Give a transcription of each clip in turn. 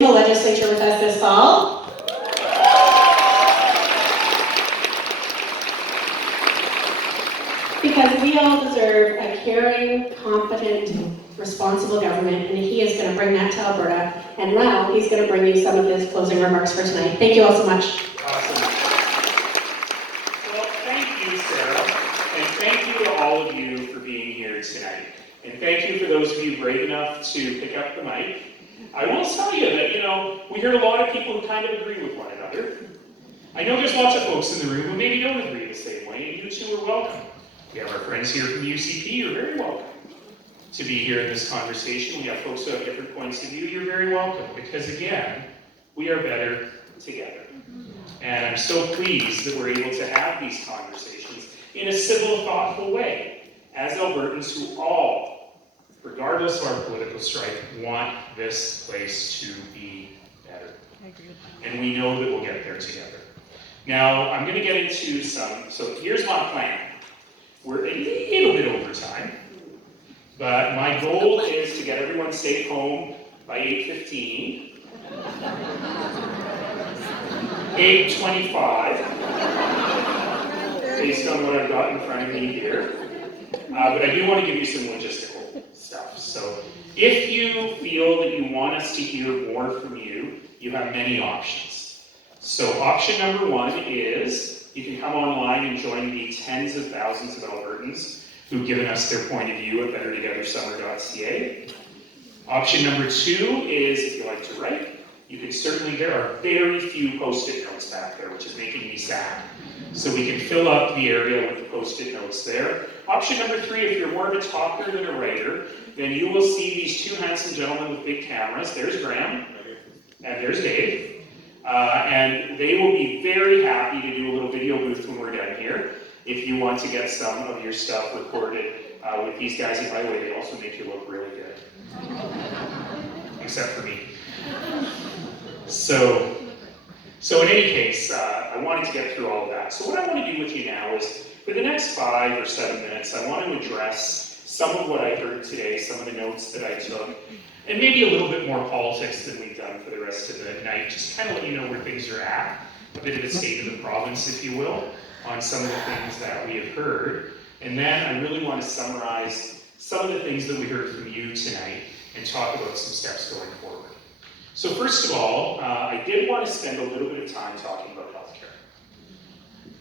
the legislature with us this fall. Because we all deserve a caring, competent, responsible government, and he is going to bring that to Alberta. And now he's going to bring you some of his closing remarks for tonight. Thank you all so much. Awesome. Well, thank you, Sarah, and thank you to all of you for being here tonight. And thank you for those of you brave enough to pick up the mic. I will tell you that, we heard a lot of people who kind of agree with one another. I know there's lots of folks in the room who maybe don't agree the same way, and you two are welcome. We have our friends here from the UCP, you're very welcome to be here in this conversation. We have folks who have different points of view, you're very welcome, because again, we are better together. And I'm so pleased that we're able to have these conversations in a civil, thoughtful way, as Albertans who all, regardless of our political stripe, want this place to be better. I agree with that. And we know that we'll get there together. Now, I'm going to get into so here's my plan. We're a little bit over time, but my goal is to get everyone safe home by 8:15. 8:25, based on what I've got in front of me here. But I do want to give you some logistical stuff. So if you feel that you want us to hear more from you, you have many options. So option number one is you can come online and join the tens of thousands of Albertans who've given us their point of view at bettertogethersummer.ca. Option number two is if you like to write, you can certainly, there are very few post-it notes back there, which is making me sad. So we can fill up the area with the post-it notes there. Option number three, if you're more of a talker than a writer, then you will see these two handsome gentlemen with big cameras. There's Graham, and there's Dave. And they will be very happy to do a little video booth when we're done here, if you want to get some of your stuff recorded with these guys. And by the way, they also make you look really good. Except for me. So in any case, I wanted to get through all of that. So what I want to do with you now is, for the next 5 or 7 minutes, I want to address some of what I heard today, some of the notes that I took, and maybe a little bit more politics than we've done for the rest of the night, just kind of let you know where things are at, a bit of the state of the province, if you will, on some of the things that we have heard. And then I really want to summarize some of the things that we heard from you tonight and talk about some steps going forward. So first of all, I did want to spend a little bit of time talking about healthcare.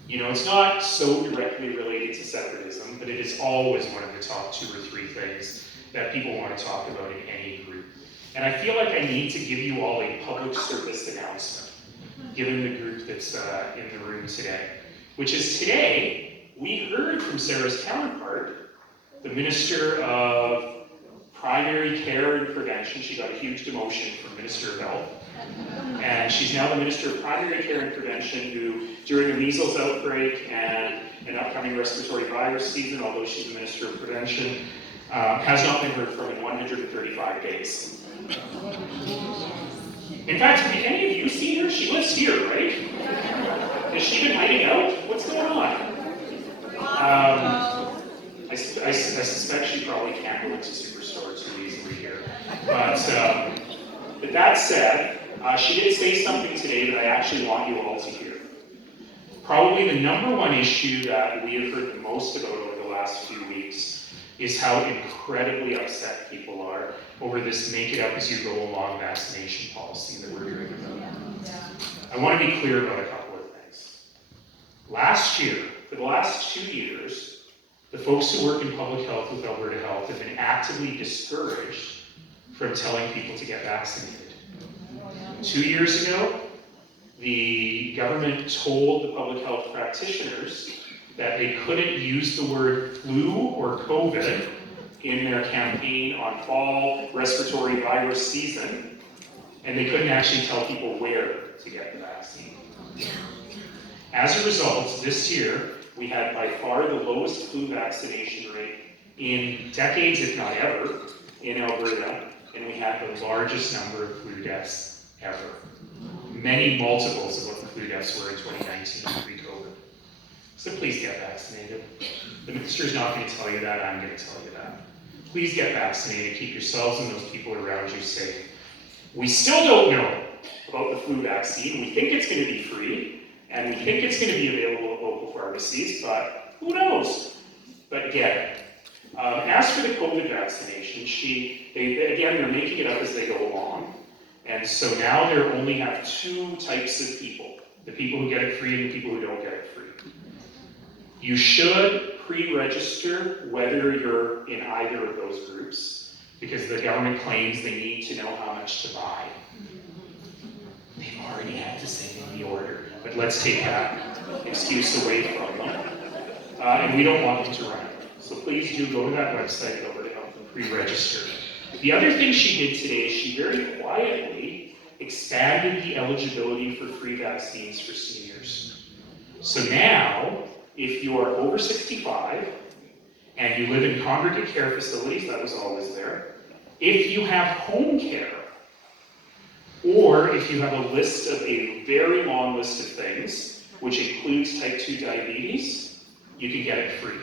It's not so directly related to separatism, but it is always one of the top 2 or 3 things that people want to talk about in any group. And I feel like I need to give you all a public service announcement, given the group that's in the room today, which is today, we heard from Sarah's counterpart, the Minister of Primary Care and Prevention. She got a huge demotion from Minister of Health. And she's now the Minister of Primary Care and Prevention, who, during a measles outbreak and an upcoming respiratory virus season, although she's the Minister of Prevention, has not been heard from in 135 days. In fact, have any of you seen her? She lives here, right? Has she been hiding out? What's going on? I suspect she probably can't go into Superstore too easily here. But that said, she did say something today that I actually want you all to hear. Probably the number one issue that we have heard the most about over the last few weeks is how incredibly upset people are over this make it up as you go along vaccination policy that we're hearing about. I want to be clear about a couple of things. Last year, for the last 2 years, the folks who work in public health with Alberta Health have been actively discouraged from telling people to get vaccinated. 2 years ago, the government told the public health practitioners that they couldn't use the word flu or COVID in their campaign on fall respiratory virus season, and they couldn't actually tell people where to get the vaccine. As a result, this year, we had by far the lowest flu vaccination rate in decades, if not ever, in Alberta, and we had the largest number of flu deaths ever. Many multiples of what the flu deaths were in 2019 pre-COVID. So please get vaccinated. The minister's not going to tell you that, I'm going to tell you that. Please get vaccinated, keep yourselves and those people around you safe. We still don't know about the flu vaccine. We think it's going to be free, and we think it's going to be available at local pharmacies, but who knows? But again, as for the COVID vaccination, they're making it up as they go along. And so now they only have two types of people, the people who get it free and the people who don't get it free. You should pre-register whether you're in either of those groups, because the government claims they need to know how much to buy. They've already had to send in the order, but let's take that excuse away from them. And we don't want them to run it. So please do go to that website, Alberta Health, and pre-register. The other thing she did today is she very quietly expanded the eligibility for free vaccines for seniors. So now, if you are over 65 and you live in congregate care facilities, that was always there, if you have home care, or if you have a list of a very long list of things, which includes type 2 diabetes, you can get it free.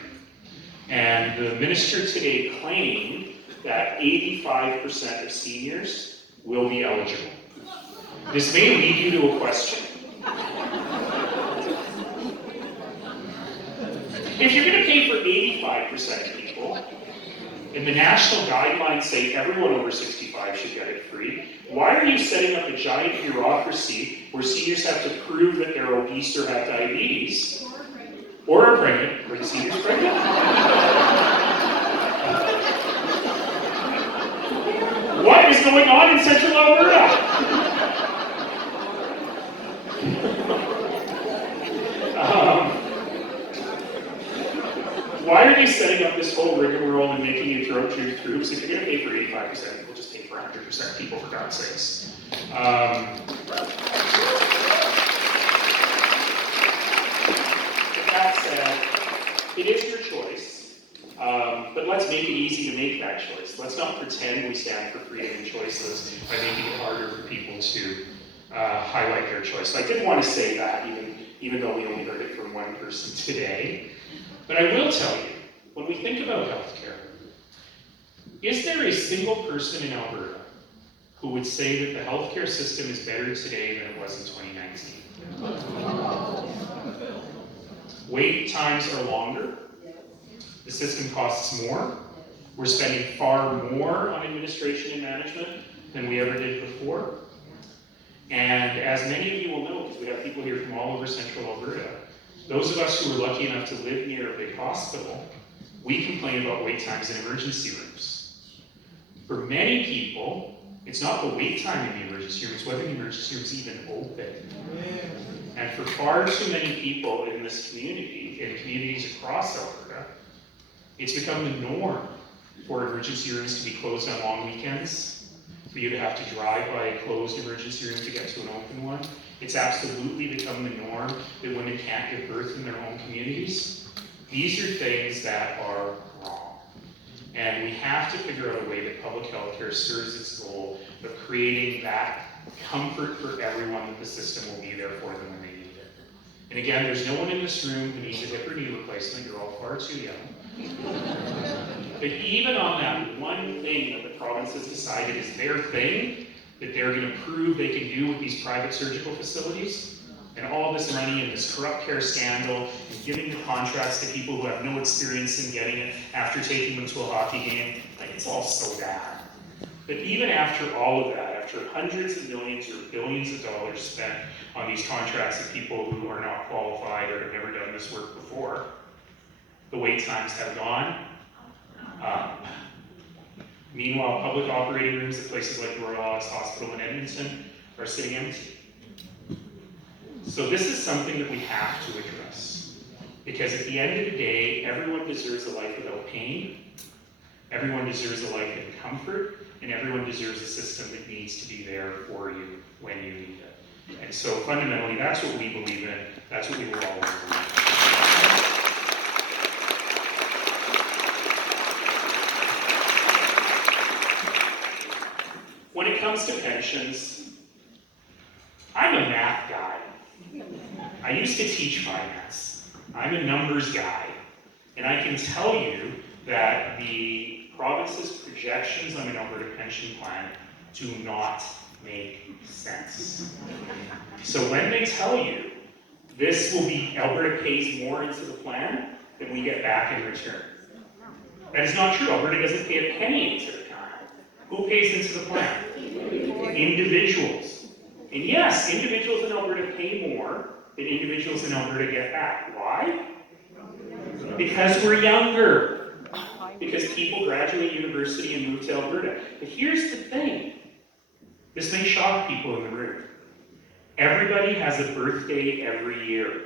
And the minister today claimed that 85% of seniors will be eligible. This may lead you to a question. If you're going to pay for 85% of people, and the national guidelines say everyone over 65 should get it free, why are you setting up a giant bureaucracy where seniors have to prove that they're obese or have diabetes? Or are pregnant? Are the seniors pregnant? What is going on in central Alberta? Why are they setting up this whole rigmarole and making you throw two groups? If you're going to pay for 85%, we'll just pay for 100% people, for God's sakes. That said, it is your choice, but let's make it easy to make that choice. Let's not pretend we stand for freedom and choices by making it harder for people to highlight their choice. So I did want to say that, even though we only heard it from one person today. But I will tell you, when we think about healthcare, is there a single person in Alberta who would say that the healthcare system is better today than it was in 2019? Wait times are longer. The system costs more. We're spending far more on administration and management than we ever did before. And as many of you will know, because we have people here from all over central Alberta, those of us who are lucky enough to live near a big hospital, we complain about wait times in emergency rooms. For many people, it's not the wait time in the emergency room, it's whether the emergency room is even open. And for far too many people in this community, in communities across Alberta, it's become the norm for emergency rooms to be closed on long weekends, for you to have to drive by a closed emergency room to get to an open one. It's absolutely become the norm that women can't give birth in their home communities. These are things that are wrong. And we have to figure out a way that public health care serves its goal of creating that comfort for everyone that the system will be there for them when they need it. And again, there's no one in this room who needs a hip or knee replacement. You're all far too young. But even on that one thing that the province has decided is their thing, that they're going to prove they can do with these private surgical facilities, and all this money and this corrupt care scandal, and giving the contracts to people who have no experience in getting it after taking them to a hockey game, like, it's all so bad. But even after all of that, after hundreds of millions or billions of dollars spent on these contracts of people who are not qualified or have never done this work before, the wait times have gone up. Meanwhile, public operating rooms at places like Royal Alex Hospital in Edmonton are sitting empty. So this is something that we have to address. Because at the end of the day, everyone deserves a life without pain, everyone deserves a life in comfort, and everyone deserves a system that needs to be there for you when you need it. And so fundamentally, that's what we believe in, that's what we will always believe in. When it comes to pensions, I'm a math guy. I used to teach finance. I'm a numbers guy. And I can tell you that the province's projections on an Alberta pension plan do not make sense. So when they tell you this will be, Alberta pays more into the plan than we get back in return, that is not true. Alberta doesn't pay a penny into the plan. Who pays into the plan? Individuals. And yes, individuals in Alberta pay more than individuals in Alberta get back. Why? Because we're younger. Because people graduate university and move to Alberta. But here's the thing. This may shock people in the room. Everybody has a birthday every year.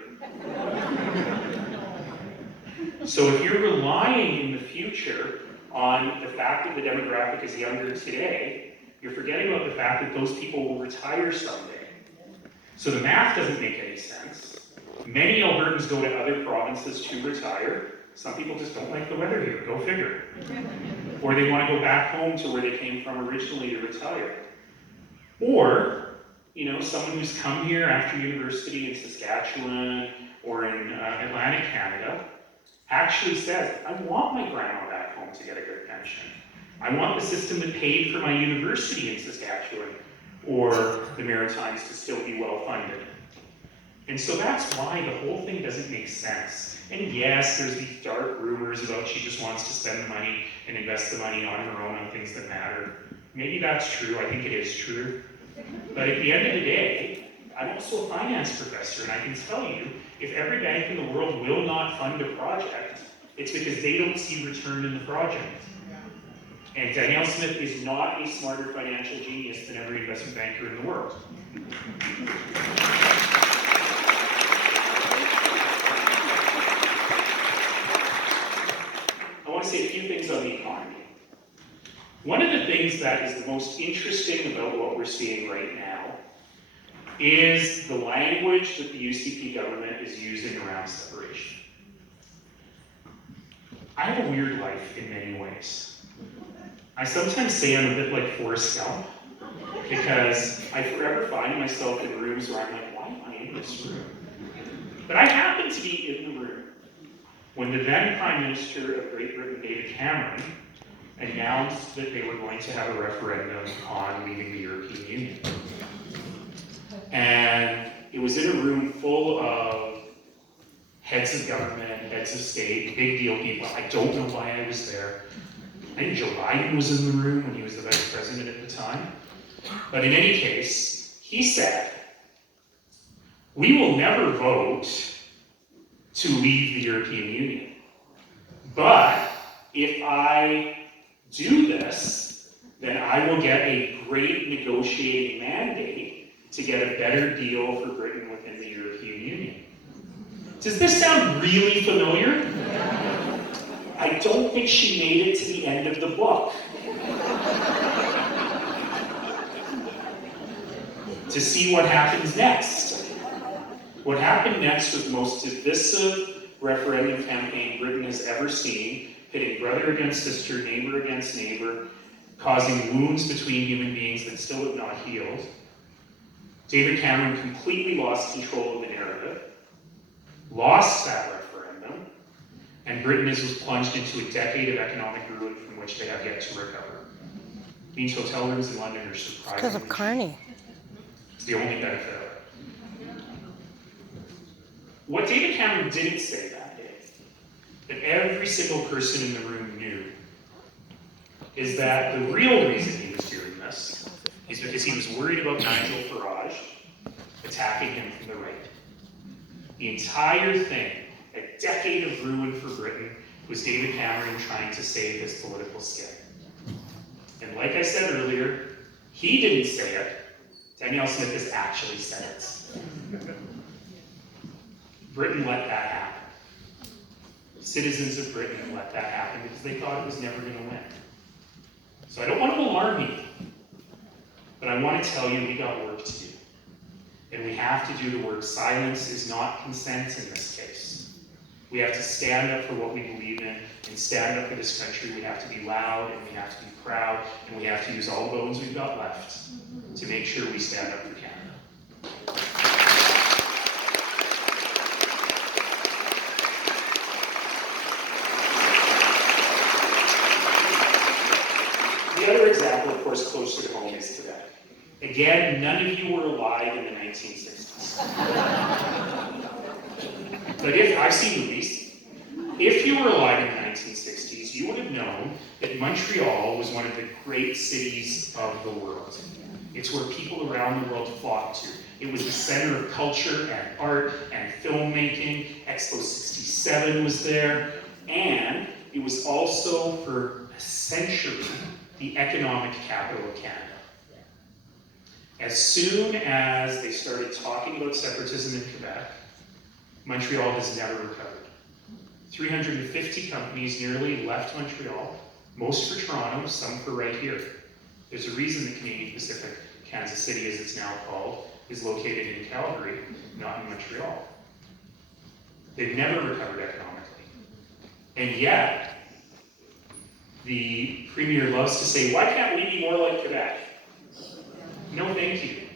So if you're relying in the future on the fact that the demographic is younger today, you're forgetting about the fact that those people will retire someday. So the math doesn't make any sense. Many Albertans go to other provinces to retire. Some people just don't like the weather here, go figure. Or they want to go back home to where they came from originally to retire. Or, someone who's come here after university in Saskatchewan or in Atlantic Canada actually says, I want my grandma back home to get a good pension. I want the system that paid for my university in Saskatchewan or the Maritimes to still be well funded. And so that's why the whole thing doesn't make sense. And yes, there's these dark rumors about she just wants to spend the money and invest the money on her own on things that matter. Maybe that's true, I think it is true. But at the end of the day, I'm also a finance professor, and I can tell you, if every bank in the world will not fund a project, it's because they don't see return in the project. And Danielle Smith is not a smarter financial genius than every investment banker in the world. I want to say a few things on the economy. One of the things that is the most interesting about what we're seeing right now is the language that the UCP government is using around separation. I have a weird life in many ways. I sometimes say I'm a bit like Forrest Gump, because I forever find myself in rooms where I'm like, why am I in this room? But I happen to be in the room when the then Prime Minister of Great Britain, David Cameron, announced that they were going to have a referendum on leaving the European Union. And it was in a room full of heads of government, heads of state, big deal people. I don't know why I was there. I think Joe Biden was in the room when he was the vice president at the time. But in any case, he said, we will never vote to leave the European Union. But if I do this, then I will get a great negotiating mandate to get a better deal for Britain within the European Union. Does this sound really familiar? I don't think she made it to the end of the book. To see what happens next. What happened next was the most divisive referendum campaign Britain has ever seen, pitting brother against sister, neighbor against neighbor, causing wounds between human beings that still have not healed. David Cameron completely lost control of the narrative, lost that referendum, and Britain was plunged into a decade of economic ruin from which they have yet to recover. It means hotel rooms in London are surprisingly Because of Carney. cheap. It's the only benefit of it. What David Cameron didn't say that day, that every single person in the room knew, is that the real reason he was doing this is because he was worried about Nigel Farage attacking him from the right. The entire thing, a decade of ruin for Britain, was David Cameron trying to save his political skin. And like I said earlier, he didn't say it. Danielle Smith has actually said it. Britain let that happen. Citizens of Britain let that happen because they thought it was never going to win. So I don't want to alarm you, but I want to tell you we got work to do. And we have to do the work. Silence is not consent in this case. We have to stand up for what we believe in and stand up for this country. We have to be loud and we have to be proud and we have to use all the bones we've got left to make sure we stand up for Canada. The other example, of course, closer to home is Quebec. Again, none of you were alive in the 1960s. But I've seen movies, if you were alive in the 1960s, you would have known that Montreal was one of the great cities of the world. It's where people around the world flocked to. It was the center of culture and art and filmmaking. Expo 67 was there. And it was also, for a century, the economic capital of Canada. As soon as they started talking about separatism in Quebec, Montreal has never recovered. 350 companies nearly left Montreal, most for Toronto, some for right here. There's a reason the Canadian Pacific, Kansas City as it's now called, is located in Calgary, not in Montreal. They've never recovered economically. And yet, the Premier loves to say, why can't we be more like Quebec? No, thank you.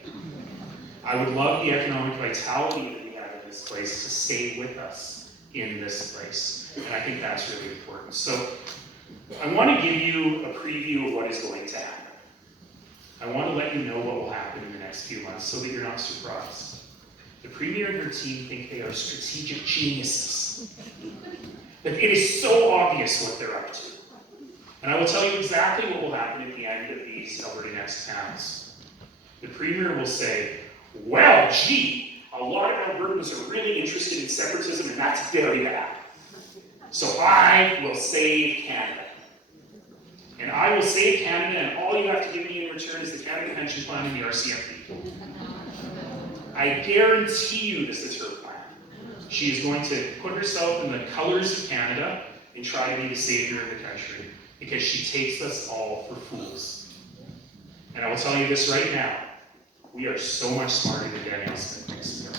I would love the economic vitality that we have in this place to stay with us in this place. And I think that's really important. So I want to give you a preview of what is going to happen. I want to let you know what will happen in the next few months so that you're not surprised. The Premier and her team think they are strategic geniuses. That it is so obvious what they're up to. And I will tell you exactly what will happen at the end of these Alberta Next towns. The Premier will say, well, gee, a lot of Albertans are really interested in separatism and that's very bad. So I will save Canada. And I will save Canada, and all you have to give me in return is the Canada Pension Plan and the RCMP. I guarantee you this is her plan. She is going to put herself in the colors of Canada and try to be the savior of the country, because she takes us all for fools. And I will tell you this right now, we are so much smarter than Danielle Smith thinks we are.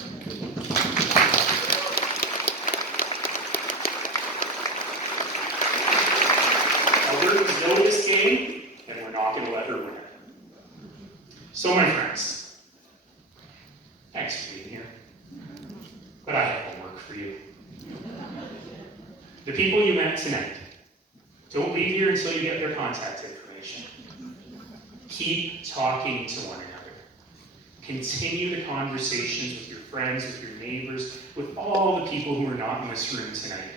Albertans know this game, and we're not going to let her win it. So, my friends, thanks for being here. But I have homework for you. The people you met tonight, don't leave here until you get their contact information. Keep talking to one another. Continue the conversations with your friends, with your neighbors, with all the people who are not in this room tonight.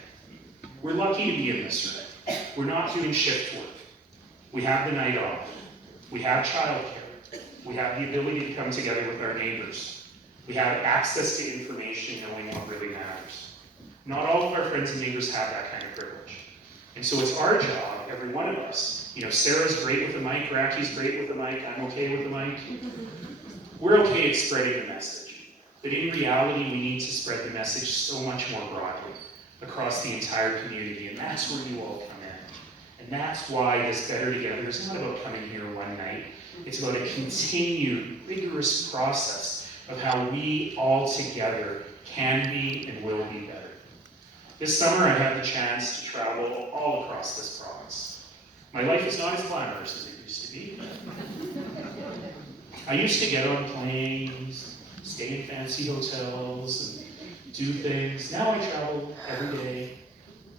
We're lucky to be in this room. We're not doing shift work. We have the night off. We have childcare. We have the ability to come together with our neighbors. We have access to information, knowing what really matters. Not all of our friends and neighbors have that kind of privilege. And so it's our job, every one of us. You know, Sarah's great with the mic, Racky's great with the mic, I'm okay with the mic. We're okay at spreading the message. But in reality, we need to spread the message so much more broadly across the entire community, and that's where you all come in. And that's why this Better Together is not about coming here one night. It's about a continued, rigorous process of how we all together can be and will be better. This summer, I had the chance to travel all across this province. My life is not as glamorous as it used to be. I used to get on planes, stay in fancy hotels, and do things. Now I travel every day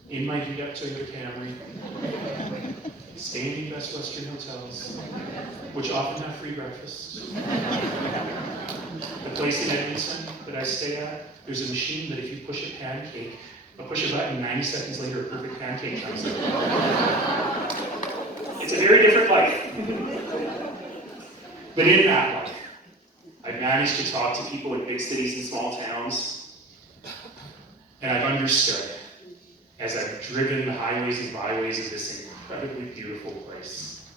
in my beat-up Toyota Camry, stay in the best Western hotels, which often have free breakfast. The place in Edmonton that I stay at, there's a machine that if you push a button, 90 seconds later, a perfect pancake comes out. It's a very different life. But in that life, I've managed to talk to people in big cities and small towns, and I've understood, as I've driven the highways and byways of this incredibly beautiful place,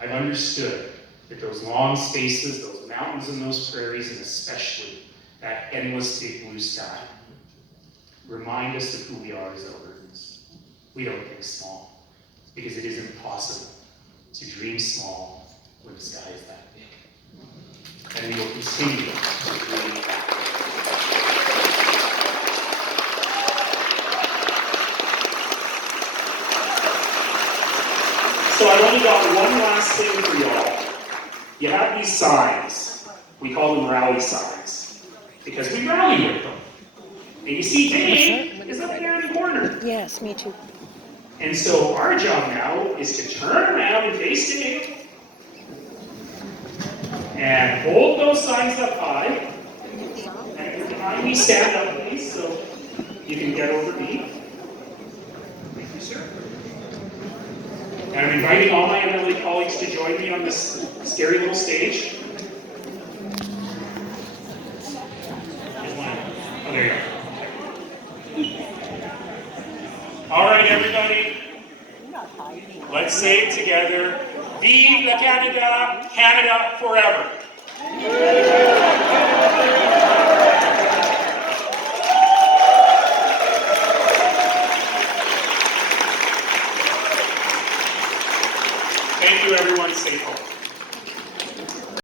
I've understood that those long spaces, those mountains and those prairies, and especially that endless big blue sky, remind us of who we are as Albertans. We don't think small, because it is impossible to dream small when the sky is that big. And we will continue to dream that. So I only got one last thing for y'all. You have these signs. We call them rally signs, because we rally with them. And you see Dave is up there in the corner. Yes, me too. And so our job now is to turn around and face Dave And hold those signs up high. And if you're behind me, stand up, please, so you can get over me. Thank you, sir. And I'm inviting all my MLA colleagues to join me on this scary little stage. There's one. Oh, there you go. All right, everybody. Let's say it together. Vive la Canada, Canada forever.